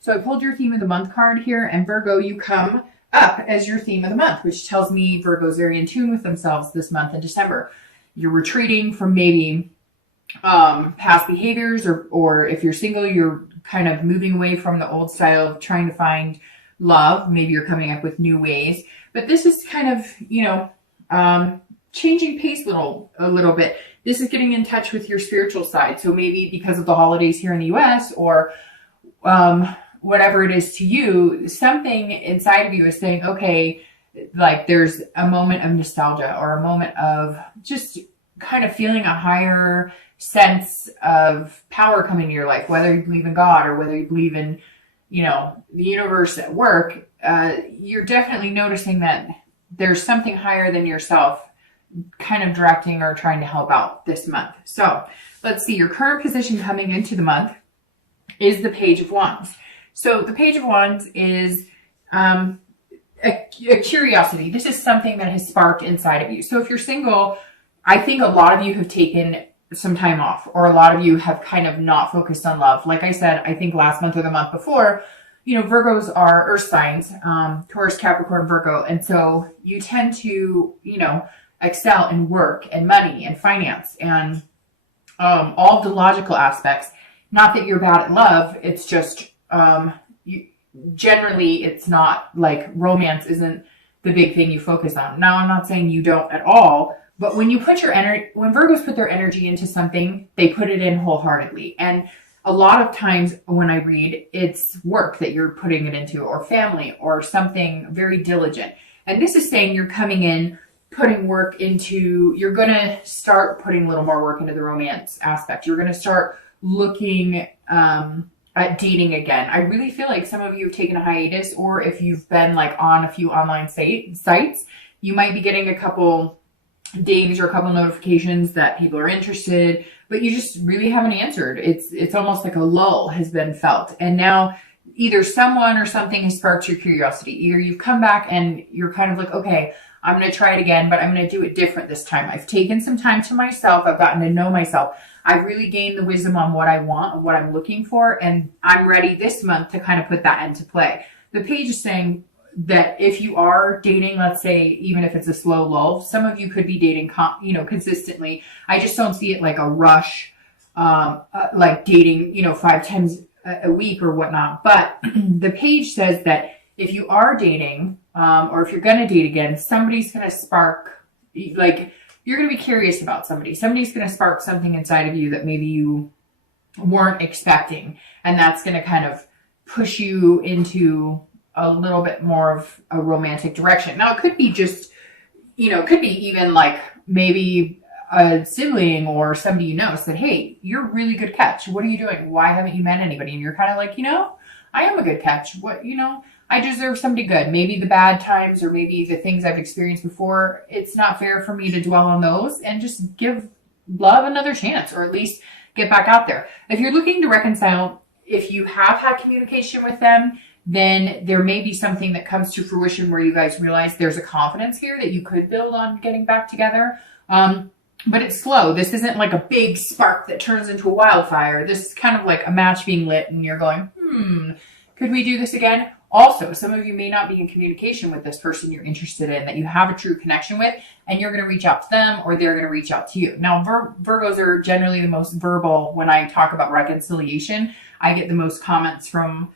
So I pulled your theme of the month card here, and Virgo, you come up as your theme of the month, which tells me Virgo's very in tune with themselves this month in December. You're retreating from maybe past behaviors, or if you're single, you're kind of moving away from the old style of trying to find love. Maybe you're coming up with new ways, but this is kind of, changing pace a little bit. This is getting in touch with your spiritual side. So maybe because of the holidays here in the US, or whatever it is to you, something inside of you is saying, okay, like there's a moment of nostalgia, or a moment of just kind of feeling a higher sense of power coming to your life, whether you believe in God or whether you believe in, the universe at work. You're definitely noticing that there's something higher than yourself kind of directing or trying to help out this month. So let's see, your current position coming into the month is the Page of Wands. So the Page of Wands is a curiosity. This is something that has sparked inside of you. So if you're single, I think a lot of you have taken some time off, or a lot of you have kind of not focused on love. Like I said, I think last month or the month before, Virgos are earth signs, Taurus, Capricorn, Virgo. And so you tend to, excel in work and money and finance and all of the logical aspects. Not that you're bad at love. It's just generally it's not like romance isn't the big thing you focus on. Now, I'm not saying you don't at all, but when you put your energy, when Virgos put their energy into something, they put it in wholeheartedly. And a lot of times when I read, it's work that you're putting it into, or family, or something very diligent. And this is saying you're coming in, putting work into, you're going to start putting a little more work into the romance aspect. You're going to start looking at dating again. I really feel like some of you have taken a hiatus, or if you've been like on a few online sites, you might be getting a couple dings or a couple notifications that people are interested, but you just really haven't answered. It's almost like a lull has been felt. And now either someone or something has sparked your curiosity. Either you've come back and you're kind of like, okay, I'm going to try it again, but I'm going to do it different this time. I've taken some time to myself. I've gotten to know myself. I've really gained the wisdom on what I want and what I'm looking for. And I'm ready this month to kind of put that into play. The page is saying that if you are dating, let's say, even if it's a slow lull, some of you could be dating, consistently. I just don't see it like a rush, like dating, 5 times a week or whatnot. But the page says that if you are dating, or if you're going to date again, somebody's going to spark, like, you're going to be curious about somebody. Somebody's going to spark something inside of you that maybe you weren't expecting. And that's going to kind of push you into a little bit more of a romantic direction. Now, it could be just, it could be even like maybe a sibling or somebody said, hey, you're a really good catch. What are you doing? Why haven't you met anybody? And you're kind of like, I am a good catch. What, I deserve somebody good. Maybe the bad times, or maybe the things I've experienced before, it's not fair for me to dwell on those, and just give love another chance, or at least get back out there. If you're looking to reconcile, if you have had communication with them, then there may be something that comes to fruition where you guys realize there's a confidence here that you could build on getting back together. But it's slow. This isn't like a big spark that turns into a wildfire. This is kind of like a match being lit and you're going, could we do this again? Also, some of you may not be in communication with this person you're interested in, that you have a true connection with, and you're going to reach out to them, or they're going to reach out to you. Now, Virgos are generally the most verbal. When I talk about reconciliation, I get the most comments from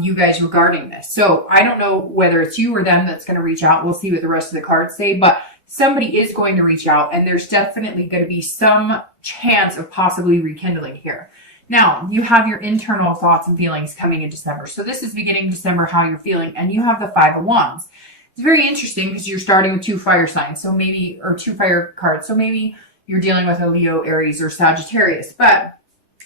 you guys regarding this. So I don't know whether it's you or them that's going to reach out. We'll see what the rest of the cards say, but somebody is going to reach out, and there's definitely going to be some chance of possibly rekindling here. Now, you have your internal thoughts and feelings coming in December. So this is beginning December, how you're feeling, and you have the 5 of Wands. It's very interesting because you're starting with 2 fire signs, so maybe, or 2 fire cards. So maybe you're dealing with a Leo, Aries, or Sagittarius. But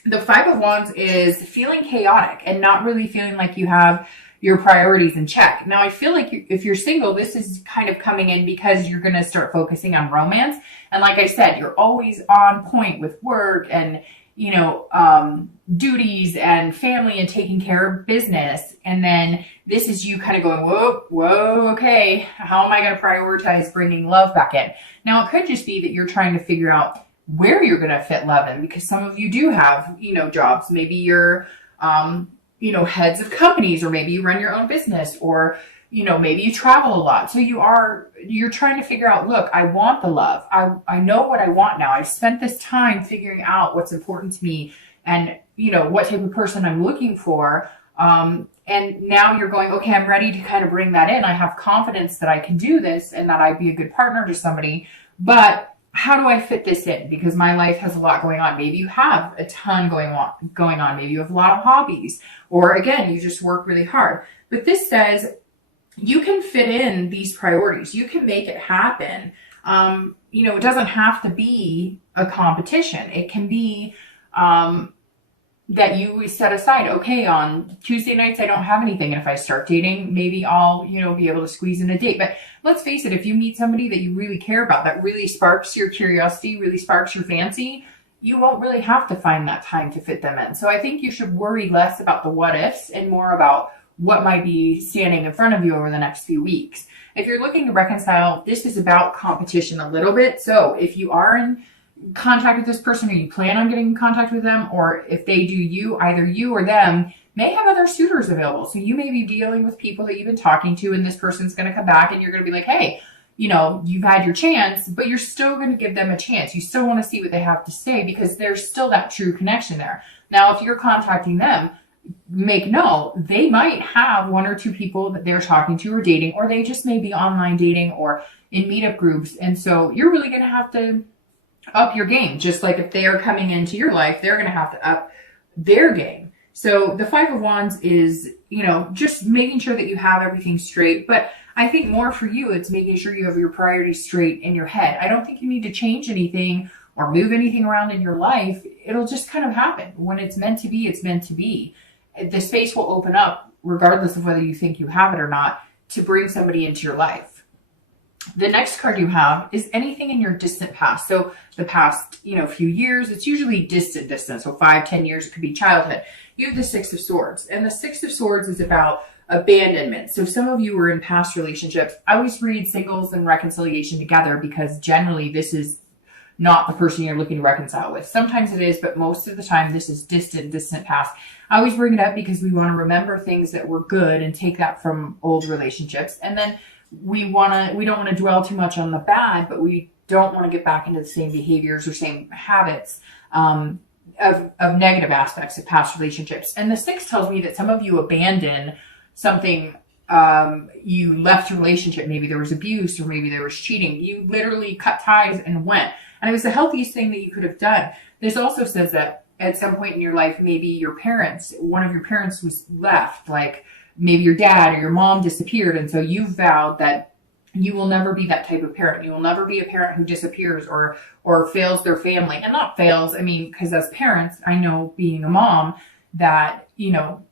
the 5 of Wands is feeling chaotic and not really feeling like you have your priorities in check. Now, I feel like if you're single, this is kind of coming in because you're going to start focusing on romance. And like I said, you're always on point with work and duties and family and taking care of business. And then this is you kind of going, whoa, okay, how am I going to prioritize bringing love back in? Now, it could just be that you're trying to figure out where you're going to fit love in, because some of you do have, jobs. Maybe you're, heads of companies, or maybe you run your own business, or, maybe you travel a lot. So you're trying to figure out, look, I want the love. I know what I want now. I've spent this time figuring out what's important to me and, what type of person I'm looking for. And now you're going, okay, I'm ready to kind of bring that in. I have confidence that I can do this and that I'd be a good partner to somebody, but how do I fit this in? Because my life has a lot going on. Maybe you have a ton going on. Maybe you have a lot of hobbies, or again, you just work really hard. But this says you can fit in these priorities. You can make it happen. It doesn't have to be a competition. It can be, that you set aside, okay, on Tuesday nights, I don't have anything. And if I start dating, maybe I'll, be able to squeeze in a date. But let's face it, if you meet somebody that you really care about, that really sparks your curiosity, really sparks your fancy, you won't really have to find that time to fit them in. So I think you should worry less about the what ifs and more about what might be standing in front of you over the next few weeks. If you're looking to reconcile, this is about competition a little bit. So if you are in contact with this person, or you plan on getting in contact with them, or if they do you, either you or them may have other suitors available. So you may be dealing with people that you've been talking to, and this person's going to come back and you're going to be like, hey, you've had your chance, but you're still going to give them a chance. You still want to see what they have to say because there's still that true connection there. Now, if you're contacting them, make note, they might have one or two people that they're talking to or dating, or they just may be online dating or in meetup groups. And so you're really going to have to up your game. Just like if they are coming into your life, they're going to have to up their game. So the Five of Wands is, just making sure that you have everything straight. But I think more for you, it's making sure you have your priorities straight in your head. I don't think you need to change anything or move anything around in your life. It'll just kind of happen. When it's meant to be, it's meant to be. The space will open up, regardless of whether you think you have it or not, to bring somebody into your life. The next card you have is anything in your distant past. So the past, few years, it's usually distant. So 5-10 years, it could be childhood. You have the Six of Swords, and the Six of Swords is about abandonment. So some of you were in past relationships. I always read singles and reconciliation together because generally this is not the person you're looking to reconcile with. Sometimes it is, but most of the time this is distant past. I always bring it up because we want to remember things that were good and take that from old relationships. And then we don't want to dwell too much on the bad, but we don't want to get back into the same behaviors or same habits of negative aspects of past relationships. And the Six tells me that some of you abandon something. You left a relationship. Maybe there was abuse, or maybe there was cheating. You literally cut ties and went. And it was the healthiest thing that you could have done. This also says that at some point in your life, maybe one of your parents was left, like maybe your dad or your mom disappeared. And so you vowed that you will never be that type of parent. You will never be a parent who disappears or fails their family. And not fails, because as parents, I know being a mom that,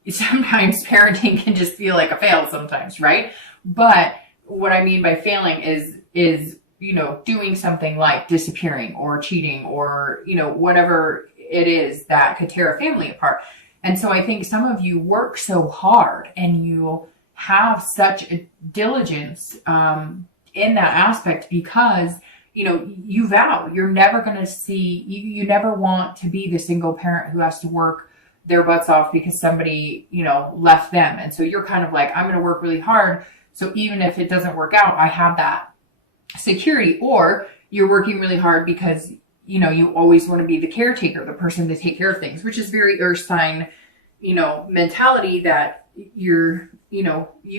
sometimes parenting can just feel like a fail sometimes, right? But what I mean by failing is doing something like disappearing or cheating or, whatever it is that could tear a family apart. And so I think some of you work so hard and you have such a diligence in that aspect because, you vow you're never going to see, you never want to be the single parent who has to work their butts off because somebody, left them. And so you're kind of like, I'm going to work really hard. So even if it doesn't work out, I have that security. Or you're working really hard because you always want to be the caretaker, the person to take care of things, which is very earth sign, mentality that you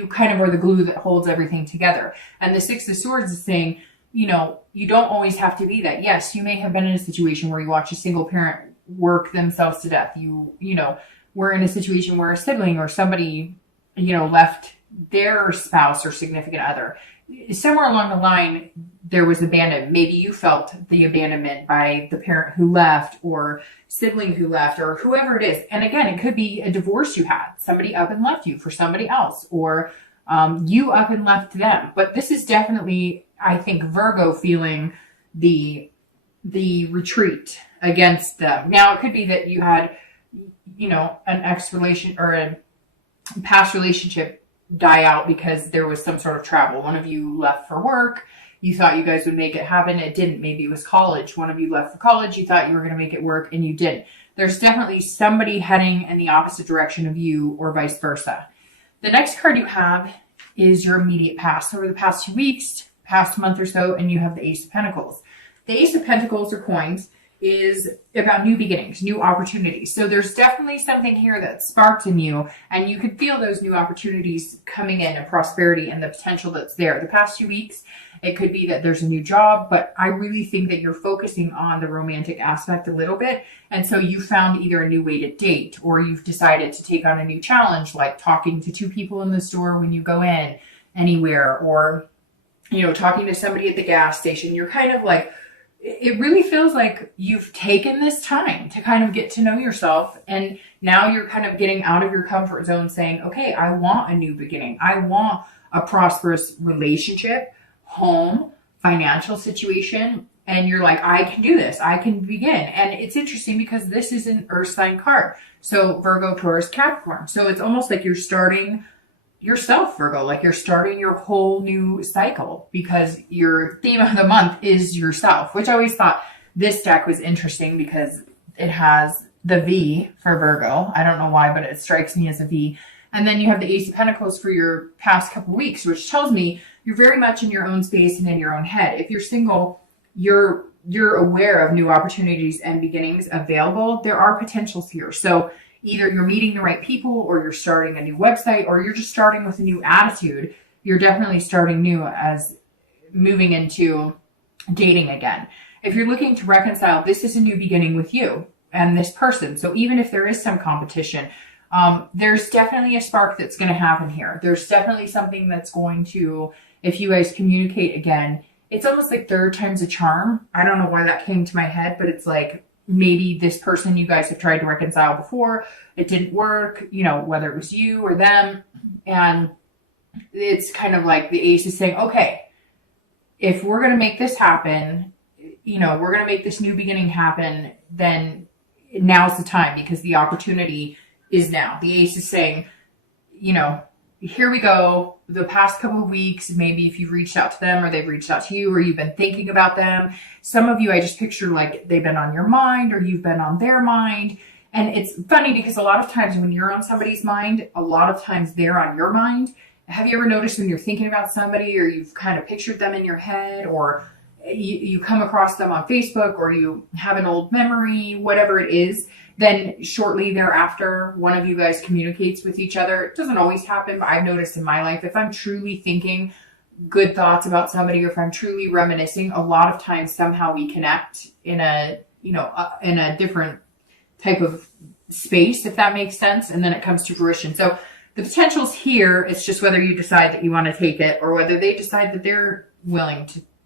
kind of are the glue that holds everything together. And the Six of Swords is saying, you don't always have to be that. Yes, you may have been in a situation where you watch a single parent work themselves to death. You were in a situation where a sibling or somebody, left their spouse or significant other. Somewhere along the line, there was abandonment. Maybe you felt the abandonment by the parent who left or sibling who left or whoever it is. And again, it could be a divorce you had. Somebody up and left you for somebody else, or you up and left them. But this is definitely, I think, Virgo feeling the retreat against them. Now, it could be that you had, an ex-relation or a past relationship die out because there was some sort of travel. One of you left for work. You thought you guys would make it happen. It didn't. Maybe it was college. One of you left for college. You thought you were going to make it work and you didn't. there's definitely somebody heading in the opposite direction of you or vice versa. The next card you have is your immediate past. Over the past 2 weeks, past month or so, and you have the Ace of Pentacles. The Ace of Pentacles or coins is about new beginnings, new opportunities. So there's definitely something here that sparked in you, and you could feel those new opportunities coming in and prosperity and the potential that's there. The past 2 weeks, it could be that there's a new job, but I really think that you're focusing on the romantic aspect a little bit. And so you found either a new way to date, or you've decided to take on a new challenge, like talking to 2 people in the store when you go in anywhere, or, you know, talking to somebody at the gas station. You're kind of like, it really feels like you've taken this time to kind of get to know yourself. And now you're kind of getting out of your comfort zone saying, okay, I want a new beginning. I want a prosperous relationship, home, financial situation. And you're like, I can do this. I can begin. And it's interesting because this is an earth sign card. So Virgo, Taurus, Capricorn. So it's almost like you're starting yourself, Virgo, like you're starting your whole new cycle, because your theme of the month is yourself, which I always thought this deck was interesting because it has the V for Virgo. I don't know why, but it strikes me as a V. And then you have the Ace of Pentacles for your past couple weeks, which tells me you're very much in your own space and in your own head. If you're single, you're aware of new opportunities and beginnings available. There are potentials here. So either you're meeting the right people, or you're starting a new website, or you're just starting with a new attitude. You're definitely starting new as moving into dating again. If you're looking to reconcile, this is a new beginning with you and this person. So even if there is some competition, there's definitely a spark that's going to happen here. There's definitely something that's going to, if you guys communicate again, it's almost like third time's a charm. I don't know why that came to my head, but it's like, maybe this person you guys have tried to reconcile before, it didn't work, you know, whether it was you or them. And it's kind of like the Ace is saying, okay, if we're going to make this happen, you know, we're going to make this new beginning happen, then now's the time, because the opportunity is now. The Ace is saying, you know, here we go. The past couple of weeks, maybe if you've reached out to them or they've reached out to you, or you've been thinking about them. Some of you, I just picture like they've been on your mind, or you've been on their mind. And it's funny because a lot of times when you're on somebody's mind, a lot of times they're on your mind. Have you ever noticed when you're thinking about somebody, or you've kind of pictured them in your head, or you come across them on Facebook, or you have an old memory, whatever it is, then shortly thereafter, one of you guys communicates with each other. It doesn't always happen, but I've noticed in my life, if I'm truly thinking good thoughts about somebody, or if I'm truly reminiscing, a lot of times somehow we connect in a, you know, in a different type of space, if that makes sense. And then it comes to fruition. So the potential's here. It's just whether you decide that you want to take it, or whether they decide that they're willing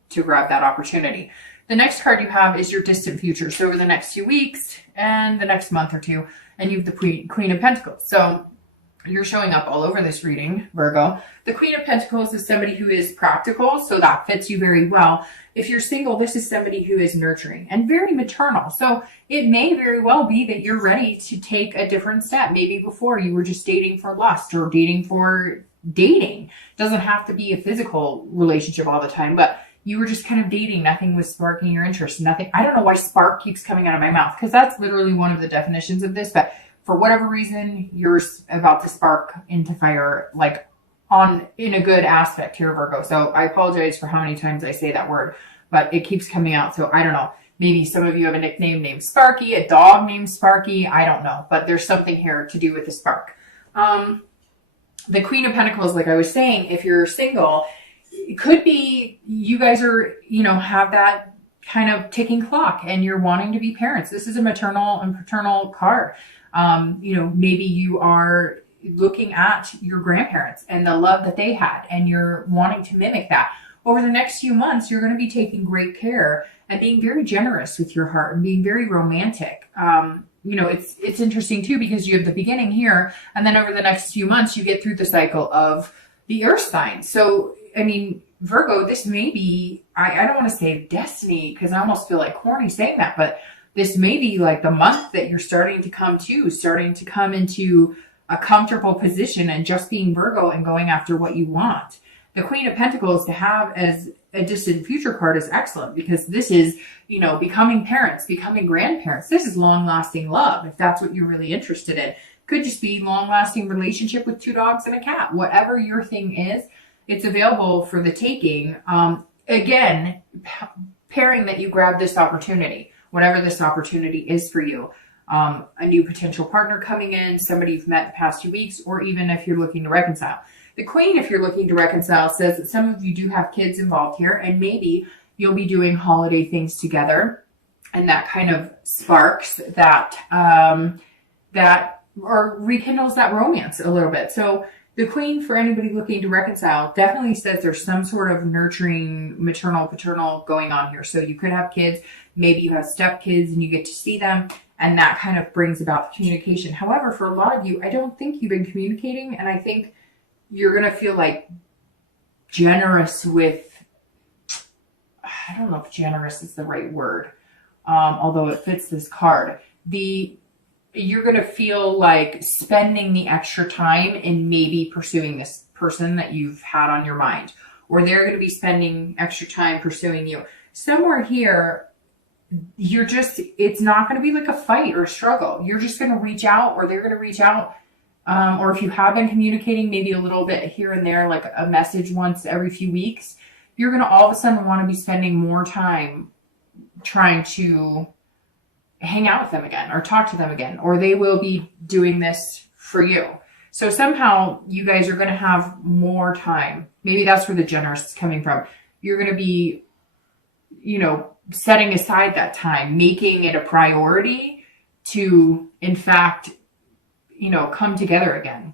to grab that opportunity. The next card you have is your distant future. So over the next few weeks and the next month or two, and you have the Queen of Pentacles. So you're showing up all over this reading, Virgo. The Queen of Pentacles is somebody who is practical, so that fits you very well. If you're single, this is somebody who is nurturing and very maternal. So it may very well be that you're ready to take a different step. Maybe before you were just dating for lust, or dating for dating. It doesn't have to be a physical relationship all the time, but you were just kind of dating. Nothing was sparking your interest. Nothing. I don't know why spark keeps coming out of my mouth, because that's literally one of the definitions of this. But for whatever reason, you're about to spark into fire, like in a good aspect here, Virgo. So I apologize for how many times I say that word, but it keeps coming out. So I don't know. Maybe some of you have a nickname named Sparky, a dog named Sparky. I don't know, but there's something here to do with the spark. The Queen of Pentacles, like I was saying, if you're single, it could be you guys are, you know, have that kind of ticking clock and you're wanting to be parents. This is a maternal and paternal card. You know, maybe you are looking at your grandparents and the love that they had, and you're wanting to mimic that. Over the next few months, you're going to be taking great care and being very generous with your heart and being very romantic. You know, it's interesting too, because you have the beginning here, and then over the next few months, you get through the cycle of the earth signs. So, I mean, Virgo, this may be, I don't want to say destiny, because I almost feel like corny saying that, but this may be like the month that you're starting to come into a comfortable position and just being Virgo and going after what you want. The Queen of Pentacles to have as a distant future card is excellent because this is, you know, becoming parents, becoming grandparents. This is long-lasting love, if that's what you're really interested in. Could just be long-lasting relationship with 2 dogs and a cat. Whatever your thing is, it's available for the taking. Again, pairing that you grab this opportunity, whatever this opportunity is for you. A new potential partner coming in, somebody you've met the past 2 weeks, or even if you're looking to reconcile. The Queen, if you're looking to reconcile, says that some of you do have kids involved here, and maybe you'll be doing holiday things together, and that kind of sparks that, or rekindles that romance a little bit. So the Queen, for anybody looking to reconcile, definitely says there's some sort of nurturing, maternal, paternal going on here. So you could have kids, maybe you have stepkids and you get to see them, and that kind of brings about the communication. However, for a lot of you, I don't think you've been communicating, and I think you're going to feel like generous with, I don't know if generous is the right word, although it fits this card. You're going to feel like spending the extra time in maybe pursuing this person that you've had on your mind, or they're going to be spending extra time pursuing you. Somewhere here, it's not going to be like a fight or a struggle. You're just going to reach out, or they're going to reach out. Or if you have been communicating maybe a little bit here and there, like a message once every few weeks, you're going to all of a sudden want to be spending more time trying to hang out with them again or talk to them again, or they will be doing this for you. So somehow you guys are going to have more time. Maybe that's where the generous is coming from. You're going to be, you know, setting aside that time, making it a priority to, in fact, you know, come together again.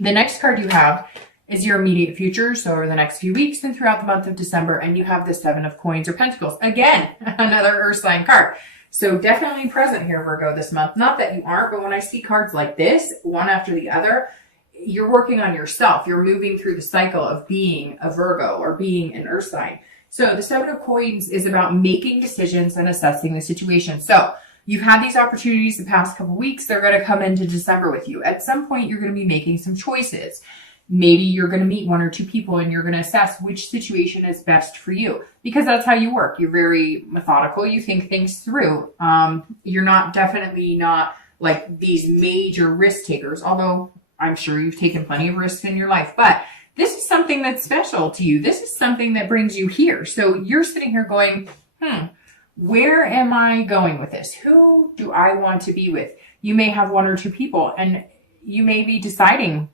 The next card you have is your immediate future. So over the next few weeks and throughout the month of December, and you have the 7 of Coins or Pentacles. Again, another earth sign card. So definitely present here, Virgo, this month. Not that you aren't, but when I see cards like this, one after the other, you're working on yourself. You're moving through the cycle of being a Virgo or being an earth sign. So the 7 of Coins is about making decisions and assessing the situation. So you've had these opportunities the past couple weeks. They're going to come into December with you. At some point, you're going to be making some choices. Maybe you're going to meet 1 or 2 people and you're going to assess which situation is best for you, because that's how you work. You're very methodical. You think things through. You're definitely not like these major risk takers, although I'm sure you've taken plenty of risks in your life, but this is something that's special to you. This is something that brings you here. So you're sitting here going, where am I going with this? Who do I want to be with? You may have 1 or 2 people, and you may be deciding,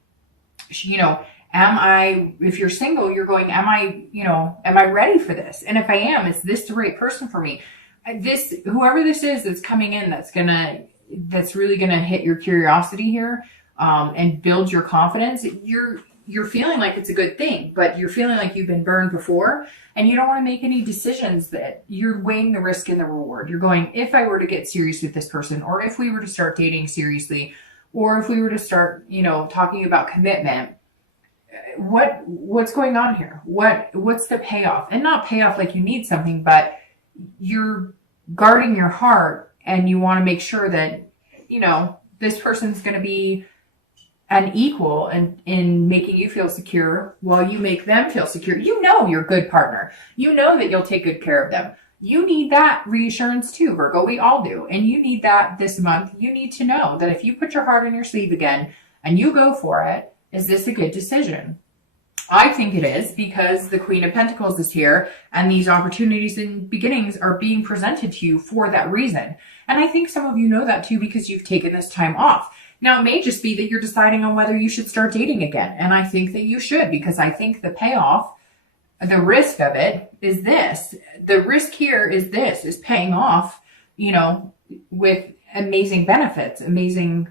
you know, if you're single, you're going, am I ready for this? And if I am, is this the right person for me? Whoever this is that's coming in, that's really going to hit your curiosity here, and build your confidence. You're feeling like it's a good thing, but you're feeling like you've been burned before, and you don't want to make any decisions that you're weighing the risk and the reward. You're going, if I were to get serious with this person, or if we were to start dating seriously, or if we were to start, you know, talking about commitment, what's going on here? What's the payoff? And not payoff like you need something, but you're guarding your heart, and you want to make sure that, you know, this person's going to be an equal in making you feel secure while you make them feel secure. You know you're a good partner. You know that you'll take good care of them. You need that reassurance too, Virgo. We all do. And you need that this month. You need to know that if you put your heart on your sleeve again and you go for it, is this a good decision? I think it is, because the Queen of Pentacles is here, and these opportunities and beginnings are being presented to you for that reason. And I think some of you know that too, because you've taken this time off. Now, it may just be that you're deciding on whether you should start dating again. And I think that you should, because I think the payoff, the risk of it is this. The risk here is paying off, you know, with amazing benefits, amazing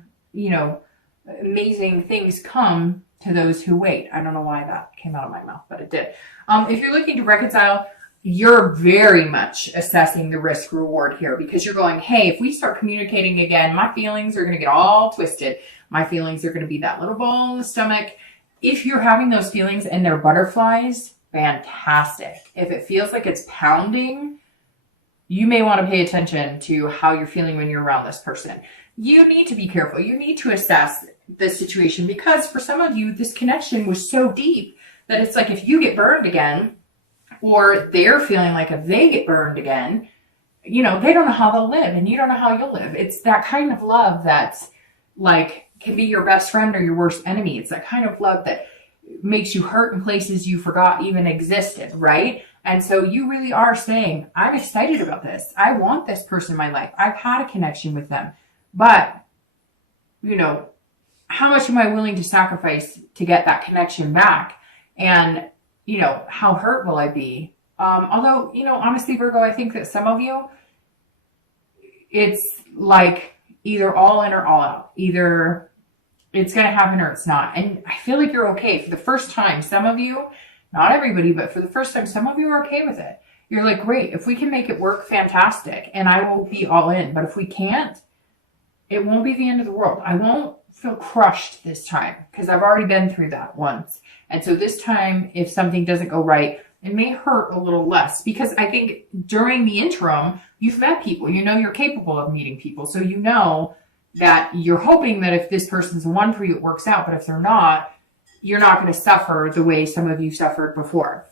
things come to those who wait. I don't know why that came out of my mouth, but it did. If you're looking to reconcile, you're very much assessing the risk reward here, because you're going, hey, if we start communicating again, my feelings are going to get all twisted. My feelings are going to be that little ball in the stomach. If you're having those feelings and they're butterflies, fantastic. If it feels like it's pounding, you may want to pay attention to how you're feeling when you're around this person. You need to be careful. You need to assess the situation, because for some of you, this connection was so deep that it's like if you get burned again, or they're feeling like if they get burned again, you know, they don't know how they'll live and you don't know how you'll live. It's that kind of love that's like can be your best friend or your worst enemy. It's that kind of love that makes you hurt in places you forgot even existed, right? And so you really are saying, I'm excited about this. I want this person in my life. I've had a connection with them. But, you know, how much am I willing to sacrifice to get that connection back? And, you know, how hurt will I be? Although, you know, honestly, Virgo, I think that some of you, it's like either all in or all out. Either it's going to happen or it's not. And I feel like you're okay. For the first time, some of you, not everybody, but for the first time, some of you are okay with it. You're like, great, if we can make it work, fantastic. And I will be all in. But if we can't, it won't be the end of the world. I won't feel crushed this time because I've already been through that once. And so this time, if something doesn't go right, it may hurt a little less because I think during the interim, you've met people. You know you're capable of meeting people. So you know that you're hoping that if this person's the one for you, it works out. But if they're not, you're not going to suffer the way some of you suffered before.